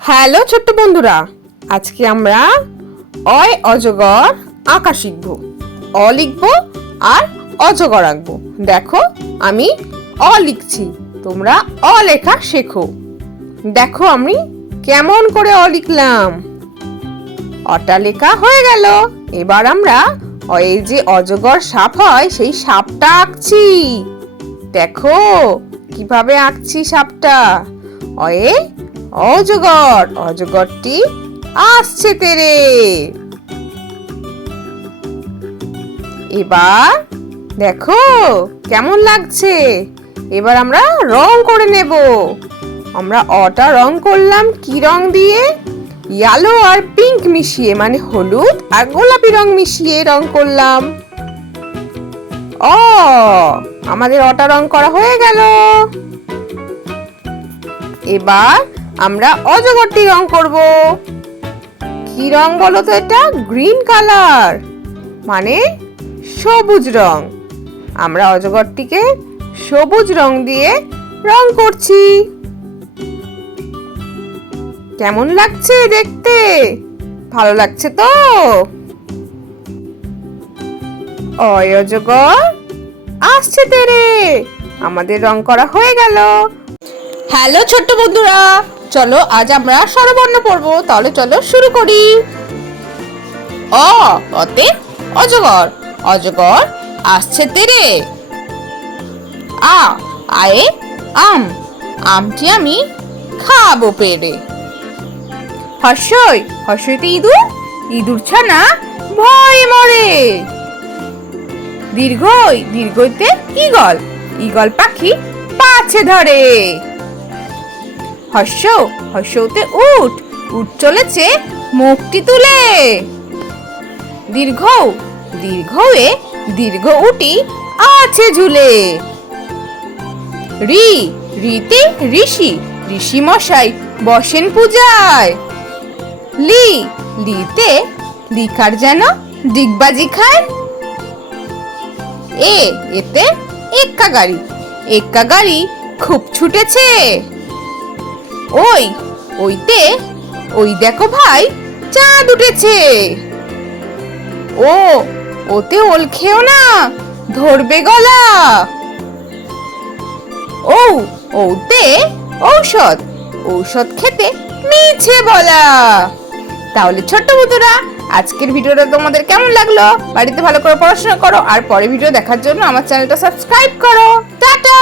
Hello ছোট্ট বন্ধুরা, আজকে আমরা অয় অজগর আঁকা শিখব। অ লিখব আর অজগর আঁকবো। দেখো আমি অ লিখছি, তোমরা অ লেখা শেখো। দেখো আমি কেমন করে অ লিখলাম। অটা লেখা হয়ে গেল। এবার আমরা এই যে অজগর সাপ হয় সেই সাপটা আঁকছি। দেখো কিভাবে আঁকছি সাপটা। অয়ে অজগর, অজগরটি আসছে তেরে। এবার দেখো কেমন লাগছে। এবার আমরা রং করে নেব। আমরা অটা রং করলাম কি রং দিয়ে? ইয়েলো আর পিঙ্ক মিশিয়ে, মানে হলুদ আর গোলাপি রং মিশিয়ে রং করলাম। আমাদের অটা রং করা হয়ে গেল। এবার আমরা অজগরটি রং করব। কি রং বলো তো? এটা গ্রিন কালার, মানে সবুজ রং। আমরা অজগরটিকে সবুজ রং দিয়ে রং করছি। কেমন লাগছে দেখতে? ভালো লাগছে তো? অয় অজগর আসছে তেরে। আমাদের রং করা হয়ে গেল। হ্যালো ছোট্ট বন্ধুরা, চলো আজ আমরা স্বরবর্ণ পড়বো। তাহলে চলো শুরু করি। অতে অজগর, অজগর আসছে তেরে। আয়ে আম, আমটি আমি খাবো পেরে। হর্ষইতে ইঁদুর, ইঁদুর ছানা ভয়ে মরে। দীর্ঘইতে ঈগল, ঈগল পাখি পাছে ধরে। হর্ষতে উট, উট চলেছে মুখটি তুলে। দীর্ঘয়ে দীর্ঘ উটি আছে ঝুলে। রিতে ঋষি, ঋষি মশাই বসেন পূজায়। লিতে লিকার যেন ডিগবাজি খায়। এতে এক্কা গাড়ি, এক্কা গাড়ি খুব ছুটেছে। ওই দেখো ভাই চাঁদ উঠেছে। ওতে ওল খেও না, ধরবে গলা। ওতে ঔষধ, ঔষধ খেতে মিছে বলা। তাহলে ছোট্ট বন্ধুরা, আজকের ভিডিওটা তোমাদের কেমন লাগলো? বাড়িতে ভালো করে পড়াশোনা করো আর পরের ভিডিও দেখার জন্য আমার চ্যানেলটা সাবস্ক্রাইব করো। টাটা।